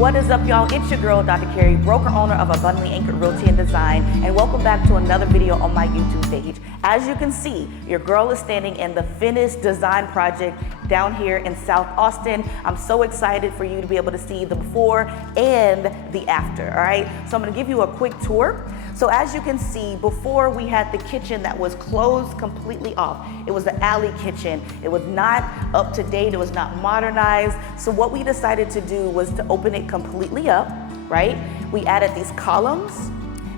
What is up, y'all? It's your girl, Dr. Kerrie, broker owner of Abundantly Anchored Realty and Design, and welcome back to another video on my YouTube page. As you can see, your girl is standing in the finished design project down here in South Austin. I'm so excited for you to be able to see the before and the after, all right? So I'm gonna give you a quick tour. So as you can see, before we had the kitchen that was closed completely off. It was the alley kitchen. It was not up to date, it was not modernized. So what we decided to do was to open it completely up, right? We added these columns,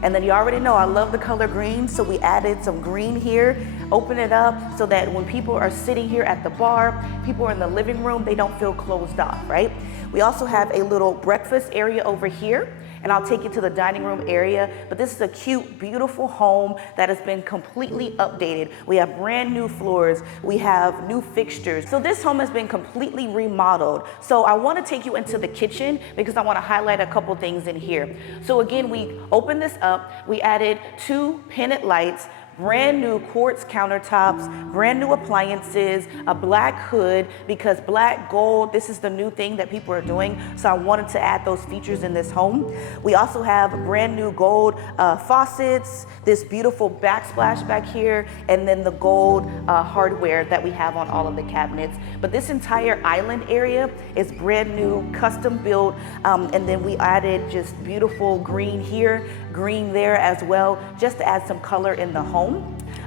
and then you already know I love the color green, so we added some green here, open it up so that when people are sitting here at the bar, people are in the living room, they don't feel closed off, right? We also have a little breakfast area over here, and I'll take you to the dining room area. But this is a cute, beautiful home that has been completely updated. We have brand new floors, we have new fixtures. So this home has been completely remodeled. So I wanna take you into the kitchen because I wanna highlight a couple things in here. So again, we opened this up, we added 2 pendant lights, brand new quartz countertops, brand new appliances, a black hood, because black gold, this is the new thing that people are doing. So I wanted to add those features in this home. We also have brand new gold faucets, this beautiful backsplash back here, and then the gold hardware that we have on all of the cabinets. But this entire island area is brand new, custom built, and then we added just beautiful green here, green there as well, just to add some color in the home.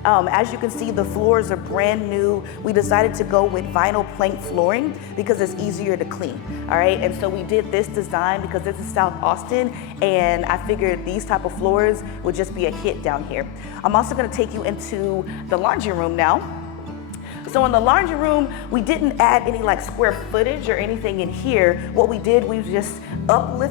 As you can see, the floors are brand new. We decided to go with vinyl plank flooring because it's easier to clean, all right? And so we did this design because this is South Austin, and I figured these type of floors would just be a hit down here. I'm also gonna take you into the laundry room now. So in the laundry room, we didn't add any like square footage or anything in here. What we did, we just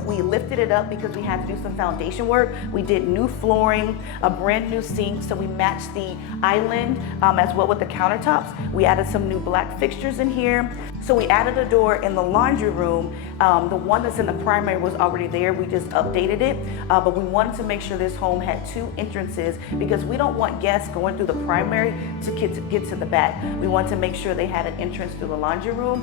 we lifted it up because we had to do some foundation work. We did new flooring, a brand new sink, so we matched the island as well with the countertops. We added some new black fixtures in here. So we added a door in the laundry room. The one that's in the primary was already there. We just updated it, but we wanted to make sure this home had 2 entrances because we don't want guests going through the primary to get to the back. We want to make sure they had an entrance through the laundry room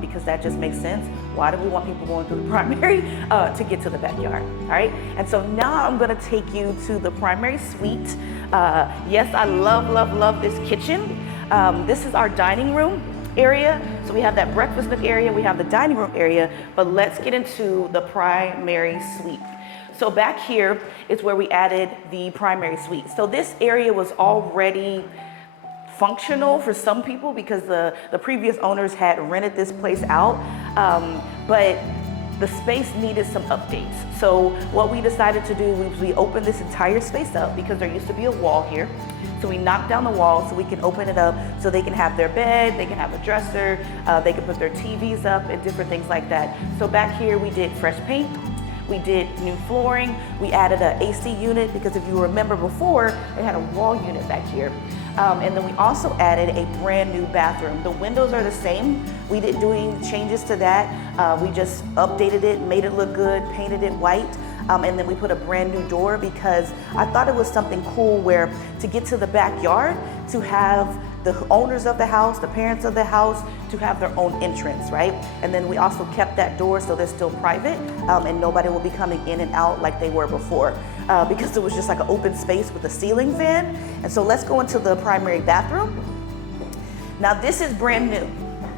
because that just makes sense. Why do we want people going through the primary to get to the backyard, all right? And so now I'm gonna take you to the primary suite. Yes, I love this kitchen. This is our dining room area. So we have that breakfast nook area, we have the dining room area, but let's get into the primary suite. So back here is where we added the primary suite. So this area was already functional for some people because the previous owners had rented this place out, but the space needed some updates. So what we decided to do was we opened this entire space up because there used to be a wall here. So we knocked down the wall so we can open it up so they can have their bed, they can have a dresser, they can put their TVs up and different things like that. So back here we did fresh paint, we did new flooring, we added an AC unit because if you remember before, they had a wall unit back here. And then we also added a brand new bathroom. The windows are the same. We didn't do any changes to that. We just updated it, made it look good, painted it white. And then we put a brand new door because I thought it was something cool where to get to the backyard, to have the owners of the house, the parents of the house, to have their own entrance, right? And then we also kept that door so they're still private and nobody will be coming in and out like they were before because it was just like an open space with a ceiling fan. And so let's go into the primary bathroom. Now this is brand new.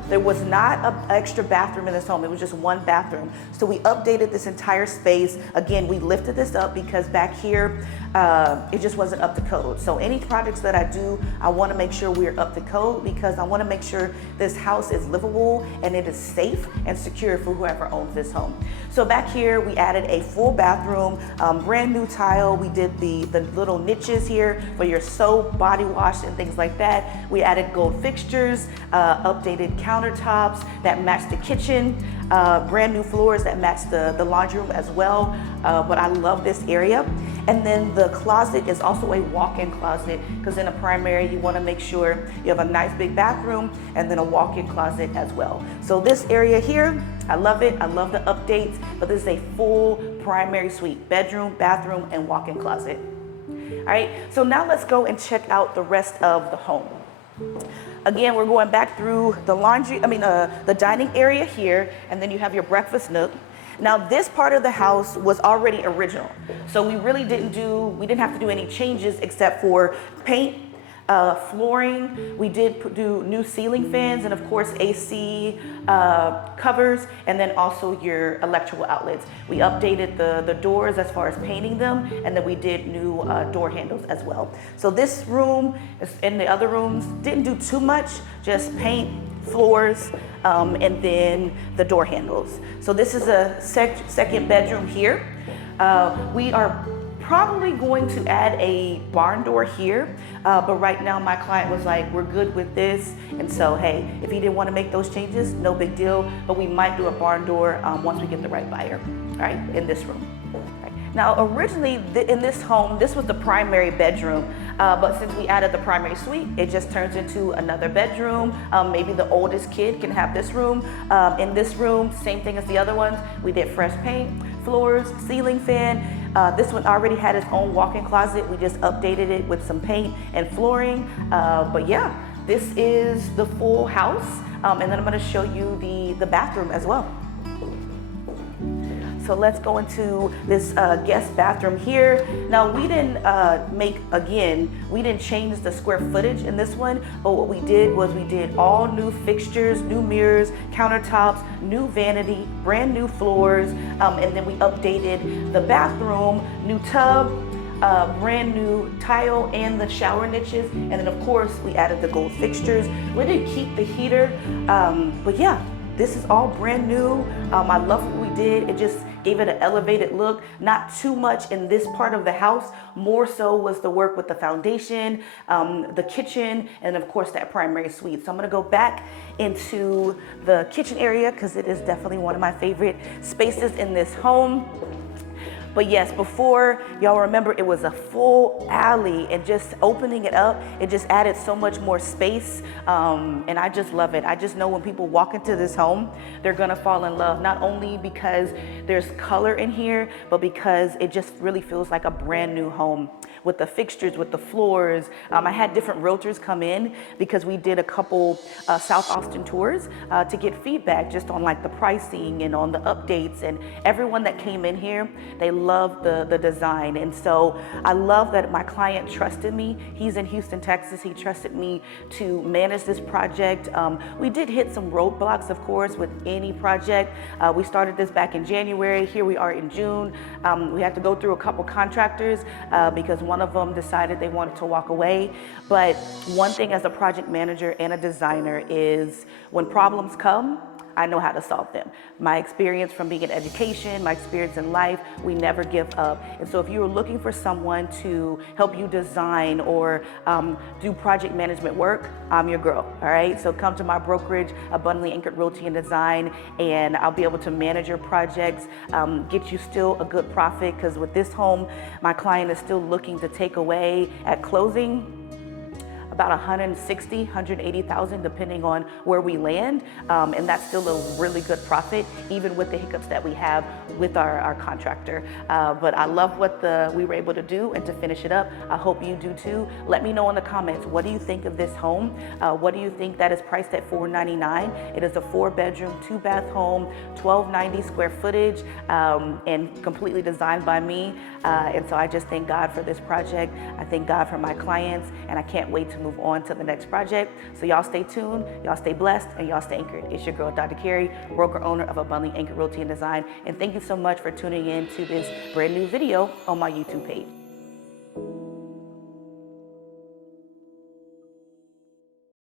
There was not an extra bathroom in this home. It was just one bathroom. So we updated this entire space. Again, we lifted this up because back here, it just wasn't up to code. So any projects that I do, I wanna make sure we're up to code because I wanna make sure this house is livable and it is safe and secure for whoever owns this home. So back here, we added a full bathroom, brand new tile. We did the little niches here for your soap, body wash, and things like that. We added gold fixtures, updated countertops that match the kitchen, brand new floors that match the laundry room as well. But I love this area. And then the closet is also a walk-in closet because in a primary, you want to make sure you have a nice big bathroom and then a walk-in closet as well. So this area here, I love it. I love the updates, but this is a full primary suite, bedroom, bathroom, and walk-in closet. All right, so now let's go and check out the rest of the home. Again, we're going back through the the dining area here, and then you have your breakfast nook. Now this part of the house was already original. So we really didn't have to do any changes except for paint, flooring. We did do new ceiling fans and of course AC covers, and then also your electrical outlets. We updated the doors as far as painting them, and then we did new door handles as well. So this room and the other rooms didn't do too much, just paint, floors, and then the door handles. So this is a second bedroom here. We are probably going to add a barn door here, but right now my client was like, we're good with this. And so, hey, if he didn't want to make those changes, no big deal, but we might do a barn door once we get the right buyer, all right, in this room. Now, originally in this home, this was the primary bedroom, but since we added the primary suite, it just turns into another bedroom. Maybe the oldest kid can have this room. In this room, same thing as the other ones. We did fresh paint, floors, ceiling fan. This one already had its own walk-in closet. We just updated it with some paint and flooring. But yeah, this is the full house. And then I'm gonna show you the bathroom as well. So let's go into this guest bathroom here. Now we didn't we didn't change the square footage in this one, but what we did was we did all new fixtures, new mirrors, countertops, new vanity, brand new floors, and then we updated the bathroom, new tub, brand new tile and the shower niches, and then of course we added the gold fixtures. We didn't keep the heater, but yeah, this is all brand new. I love what we did. It just gave it an elevated look. Not too much in this part of the house. More so was the work with the foundation, the kitchen, and of course that primary suite. So I'm gonna go back into the kitchen area because it is definitely one of my favorite spaces in this home. But yes, before, y'all remember, it was a full alley, and just opening it up, it just added so much more space, and I just love it. I just know when people walk into this home, they're gonna fall in love, not only because there's color in here, but because it just really feels like a brand new home with the fixtures, with the floors. I had different realtors come in because we did a couple South Austin tours to get feedback just on like the pricing and on the updates, and everyone that came in here, they loved the design. And so I love that my client trusted me. He's in Houston, Texas. He trusted me to manage this project. We did hit some roadblocks, of course, with any project. We started this back in January. Here we are in June. We had to go through a couple contractors because one of them decided they wanted to walk away. But one thing as a project manager and a designer is when problems come, I know how to solve them. My experience from being in education, my experience in life, we never give up. And so if you're looking for someone to help you design or do project management work, I'm your girl, all right? So come to my brokerage, Abundantly Anchored Realty and Design, and I'll be able to manage your projects, get you still a good profit, because with this home, my client is still looking to take away at closing about 160, 180,000, depending on where we land. And that's still a really good profit, even with the hiccups that we have with our contractor. But I love what we were able to do, and to finish it up, I hope you do too. Let me know in the comments, what do you think of this home? What do you think that is priced at $499? It is a 4-bedroom, 2-bath home, 1,290 square footage, and completely designed by me. And so I just thank God for this project. I thank God for my clients, and I can't wait to move on to the next project. So y'all stay tuned, y'all stay blessed, and y'all stay anchored. It's your girl, Dr. Kerrie, broker owner of Abundantly Anchored Realty and Design. And thank you so much for tuning in to this brand new video on my YouTube page.